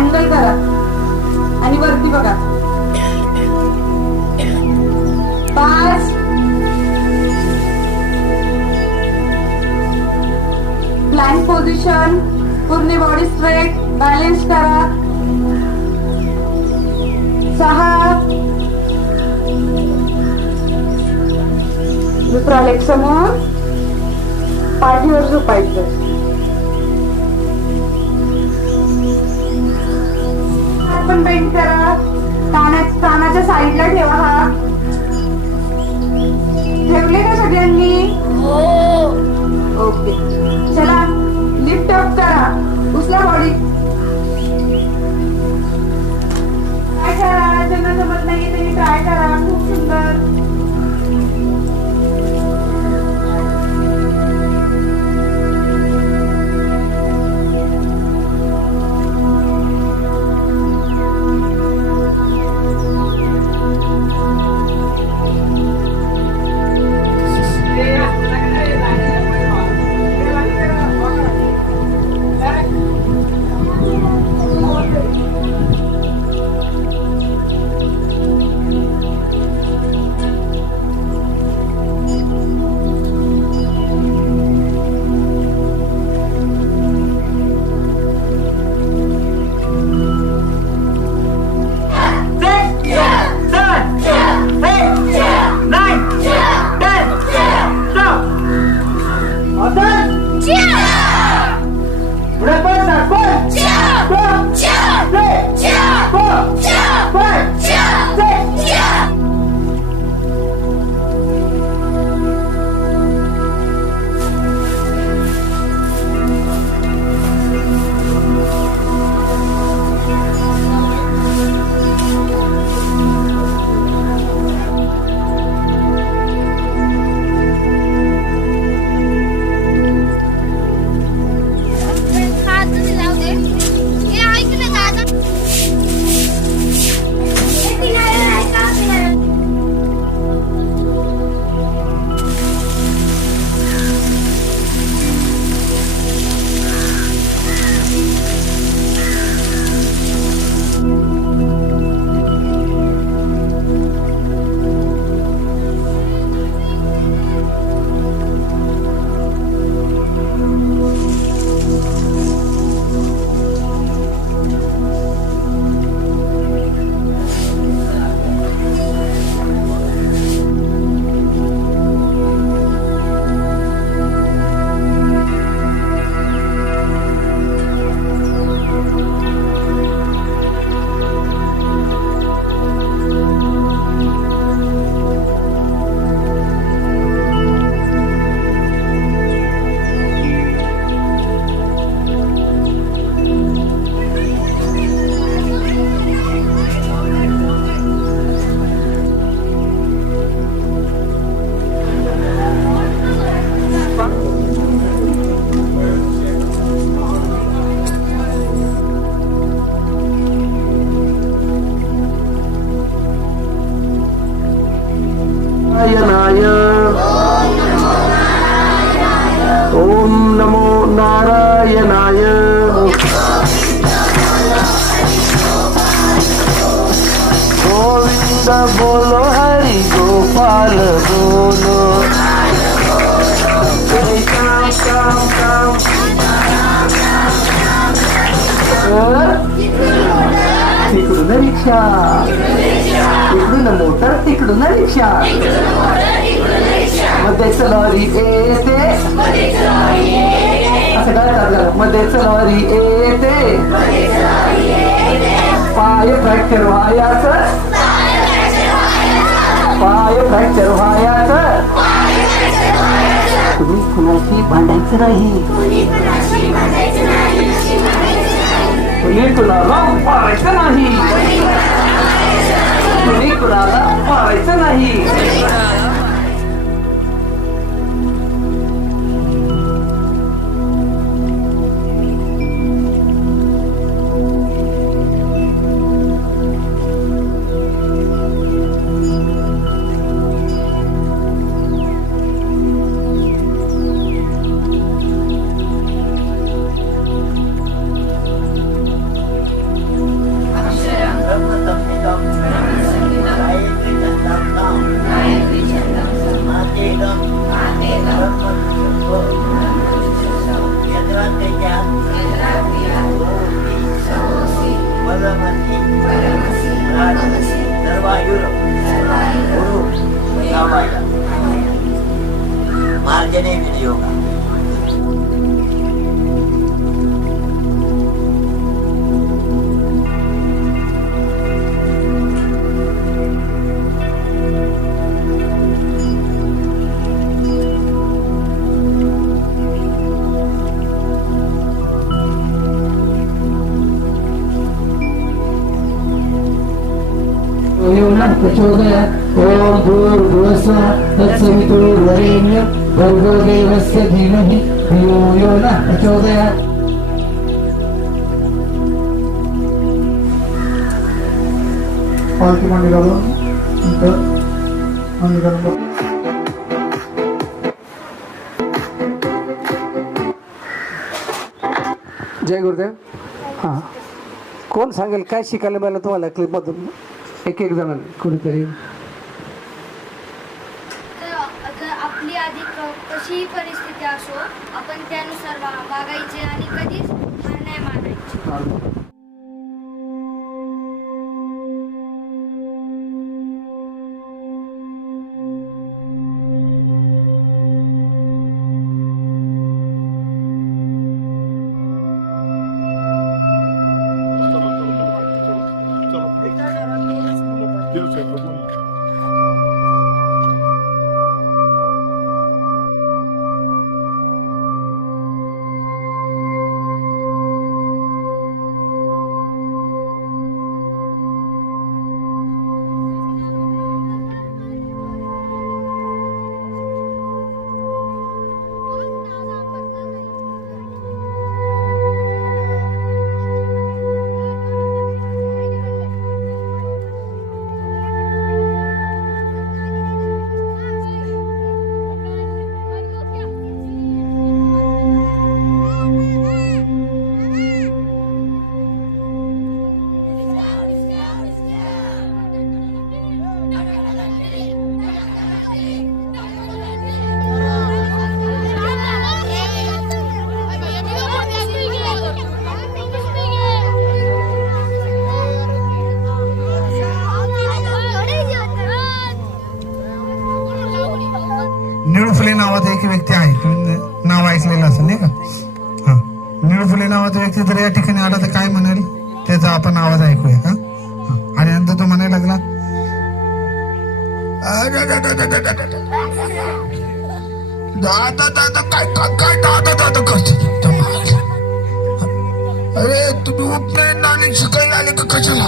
Handle करा. आणि वरती बघा. पाच. प्लॅन पोझिशन पूर्ण बॉडी स्ट्रेट बॅलेन्स करा. सहा. दुसरा लेग समोर. पाठीवर झोपायचं. पण बेंड करा. काना कानाच्या साईडला ठेवा हात ठेवले का सगळ्यांनी? ओके चला लिफ्ट अप करा. उचला बॉडी ट्राय करा ज्यांना जमत नाही. 加，不，रिक्षा इकडून मोटर तिकडून रिक्षा मध्येच लॉरी येते. असं काय चाललं? मध्येच लॉरी येते. पाय फ्रॅक्चर व्हायाच. पाय फ्रॅक्चर व्हायाच. तुम्ही कुणाशी भांडायचं नाही. तुम्ही कुणाला मारायचं नाही. कुणाला मारायचं नाही. मार्जने विनियोगा यो ओम भूर्भुवस्व ॐ भर्गो देवस्य धीमहि धियो यो नः प्रचोदयात् पालखी मांडी घालून नंतर मांडी घालून बघ. जय गुरुदेव हां कोण सांगेल काय शिकायला मिळालं तुम्हाला क्लिपमधून एक एक जणांनी कोणीतरी कशीही परिस्थिती असो आपण त्यानुसार वा वागायचे आणि कधीच हार नाही मानायची निळफुले व्यक्ती जर या ठिकाणी आला तर काय म्हणाल? त्याचा आपण आवाज ऐकूया का. आणि नंतर तो म्हणायला लागला दादा दादा काय काय दादा दादा करते अरे तुम्ही उपनयन आले शिकायला आले का? कशाला?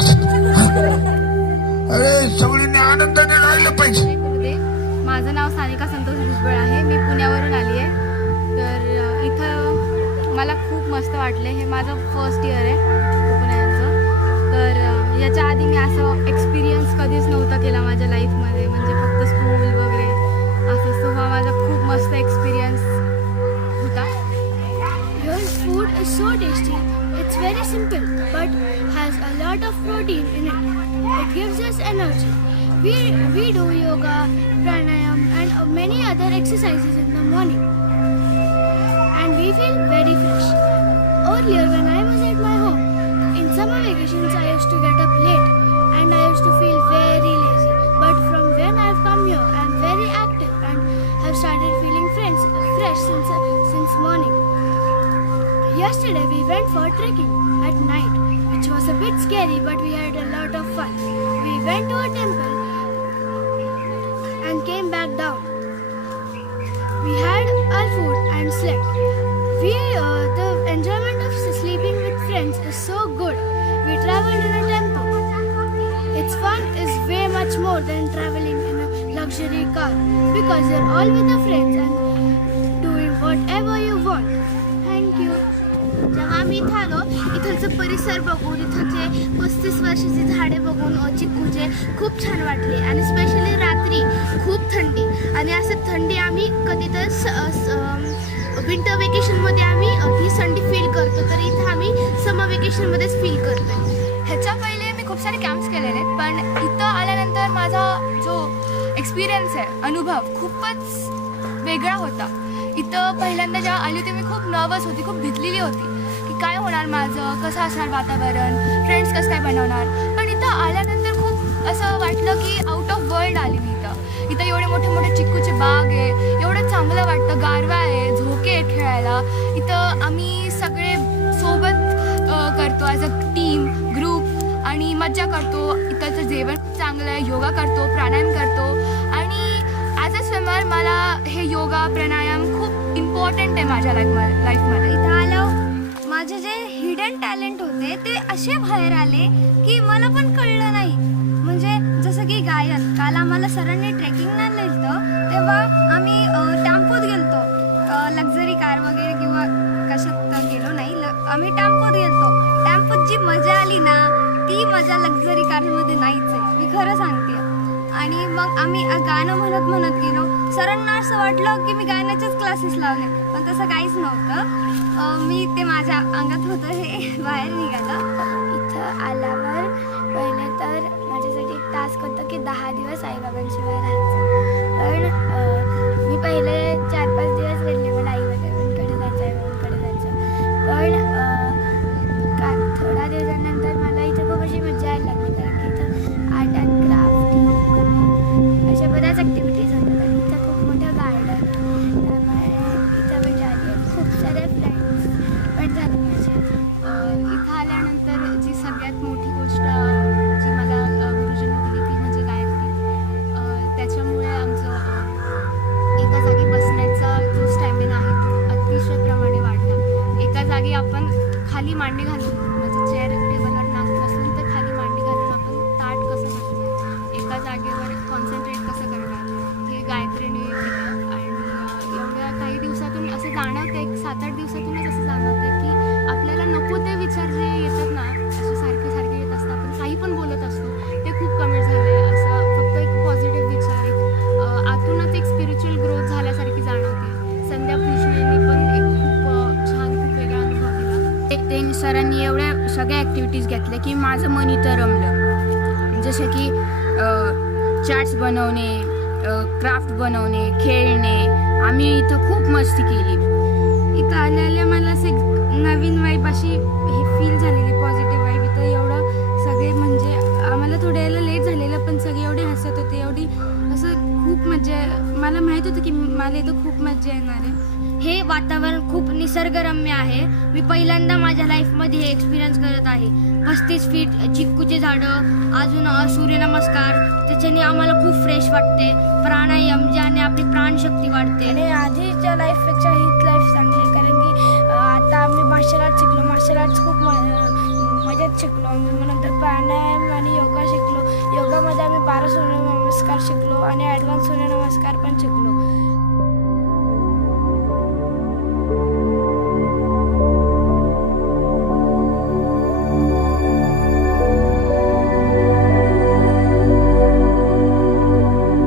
अरे सगळीने आनंदाने राहिलं पाहिजे. माझं नाव सानिका संतोष भुजबळ आहे. मी पुण्यावरून आली आहे. तर इथं मला खूप मस्त वाटले. हे माझं फर्स्ट इयर आहे कुपण्याचं तर याच्या आधी मी असं एक्सपिरियन्स कधीच नव्हता केला माझ्या लाईफमध्ये म्हणजे फक्त स्कूल वगैरे. असं तो हा माझा खूप मस्त एक्सपिरियन्स होता. Your food is so tasty it's very simple but has a lot of protein in it energy we we do yoga pranayama and many other exercises the morning Earlier when I was at my home, in summer vacations I used to get experience is so good. We traveled in a tempo. Its fun is way much more than traveling in a luxury car because you're all with your friends and doing whatever you want. Thank you. जेव्हा आम्ही इथं आलो इथलचं परिसर बघून इथलचे पस्तीस वर्षाची झाडे बघून अ, चिकूचे खूप छान वाटले आणि स्पेशली रात्री खूप थंडी आणि असं थंडी आम्ही कधी तर विंटर वेकेशनमध्ये आम्ही समर फील करतो ह्याच्या पहिले मी खूप सारे कॅम्प्स केलेले आहेत पण इथं आल्यानंतर माझा जो एक्सपिरियन्स आहे अनुभव खूपच वेगळा होता. इथं पहिल्यांदा जेव्हा आली होती मी खूप नर्वस होती खूप भिजलेली होती की काय होणार माझं कसं असणार वातावरण फ्रेंड्स कसं काय बनवणार? पण इथं आल्यानंतर खूप असं वाटलं की आउट ऑफ वर्ल्ड आली मी इथं. इथं एवढे मोठे मोठे चिक्कूचे बाग आहे एवढं चांगलं वाटतं गारवा आहे झोके आहेत खेळायला. इथं आम्ही करतो ॲज अ टीम ग्रुप आणि मज्जा करतो. इथंचं जेवण चांगलं आहे योगा करतो प्राणायाम करतो. आणि ॲज अ स्विमर मला हे योगा प्राणायाम खूप इम्पॉर्टंट आहे माझ्या लाईफ लाईफमध्ये इथं आल्यावर माझे जे हिडन टॅलेंट होते ते असे बाहेर आले की मला पण कळलं नाही. म्हणजे जसं की गायन काल आम्हाला सरांनी ट्रेक मग आम्ही गाणं म्हणत म्हणत गेलो. सरांना असं वाटलं की मी गाण्याचेच क्लासेस लावले. पण तसं काहीच नव्हतं. मी ते माझ्या अंगात होतं हे बाहेर निघालं. इथं आल्यावर पहिले तर माझ्यासाठी एक टास्क होतं की दहा दिवस आईबाबांशिवाय राहायचं. पण मी पहिले चार पाच दिवस रडले मला आई वडिलांकडे जायचं आईबाबांकडे जायचं. पण गोष्ट जी मला गुरुजींनी दिली ती म्हणजे गायत्री. होती त्याच्यामुळे आमचं एका जागी बसण्याचा जो स्टॅमिना आहे तो अतिशय प्रमाणे वाढला. एका जागी आपण खाली मांडी घालून ॲक्टिव्हिटीज की माझं मन इथं रमलं. जसं की चार्ट्स बनवणे क्राफ्ट बनवणे खेळणे आम्ही इथं खूप मस्ती केली. इथं आल्या आल्या मला असे नवीन वाईब अशी हे फील झालेली पॉझिटिव्ह वाईब इथं एवढं सगळे म्हणजे आम्हाला थोड्या वेळेला लेट झालेलं पण सगळे एवढे हसत होते एवढी असं खूप मजा मला माहीत होतं की मला इथं खूप मजा येणार आहे. हे वातावरण खूप निसर्गरम्य आहे. मी पहिल्यांदा माझ्या लाईफमध्ये हे एक्सपिरियन्स करत आहे. पस्तीस फीट चिक्कूचे झाडं अजून सूर्यनमस्कार. त्याच्याने आम्हाला खूप फ्रेश वाटते. प्राणायाम ज्याने आपली प्राणशक्ती वाढते. आणि आधीच्या लाईफपेक्षा हीच लाईफ चांगली आहे. कारण की आता आम्ही मार्शल आर्ट शिकलो. मार्शल आर्ट्स खूप मजेत शिकलो. आम्ही नंतर प्राणायाम आणि योगा शिकलो. योगामध्ये आम्ही बारा सूर्यनमस्कार शिकलो आणि ॲडव्हान्स सूर्यनमस्कार पण शिकलो.